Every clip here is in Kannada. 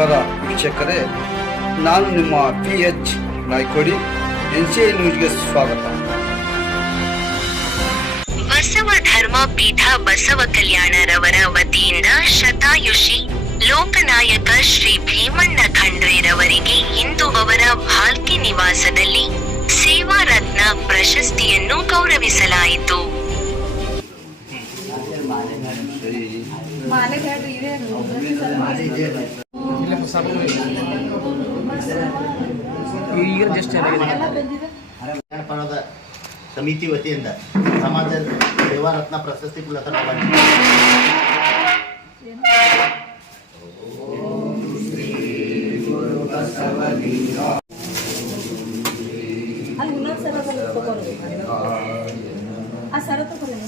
ನಮಸ್ಕಾರ ವೀಕ್ಷಕರೇ ನಾನು ನಿಮ್ಮ P H Naikodi N C I ನ್ಯೂಸ್ಗೆ ಸ್ವಾಗತ ಬಸವ ಧರ್ಮ ಪೀಠ ಬಸವ ಕಲ್ಯಾಣರವರ ವತಿಯಿಂದ ಶತಾಯುಷಿ ಲೋಕನಾಯಕ ಶ್ರೀ ಭೀಮಣ್ಣ ಖಂಡ್ರೆರವರಿಗೆ ಇಂದು ಅವರ ಭಾಲ್ಕಿ ನಿವಾಸದಲ್ಲಿ ಸೇವಾ ರತ್ನ ಪ್ರಶಸ್ತಿಯನ್ನು ಗೌರವಿಸಲಾಯಿತು ಮಾಲೆ ಹೇಳ್ರಿ ಈಗ ಜಸ್ಟ್ ಸಮಿತಿ ವತಿಯಿಂದ ಸಮಾಜ ದೇವರತ್ನ ಪ್ರಶಸ್ತಿ ಅಲ್ಲಿ ಇನ್ನೊಂದು ಸರ ತಗೊಳ್ಳಿ ಆ ತಗೋರಿ.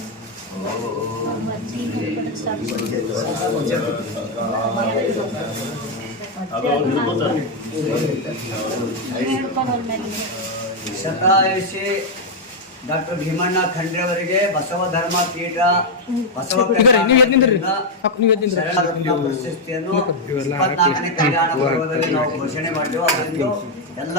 ಶತಾಯುಷಿ ಡಾಕ್ಟರ್ ಭೀಮಣ್ಣ ಖಂಡ್ರೆ ಅವರಿಗೆ ಬಸವ ಧರ್ಮ ಪೀಠ ಬಸವ ಪ್ರಶಸ್ತಿಯನ್ನು ಇಪ್ಪತ್ನಾಲ್ಕನೇ ಕಲ್ಯಾಣ ಪರ್ವದಲ್ಲಿ ನಾವು ಘೋಷಣೆ ಮಾಡಿದೆವು ಅದರಿಂದ ಎಲ್ಲ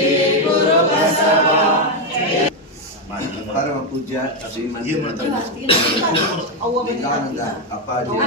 ಪರಮ ಪೂಜ್ಯ ಶ್ರೀಮಂತ ಏನ್ ಮಾಡ್ತಾರೆ ವಿವೇಕಾನಂದ ಅಪ್ಪಾಜಿ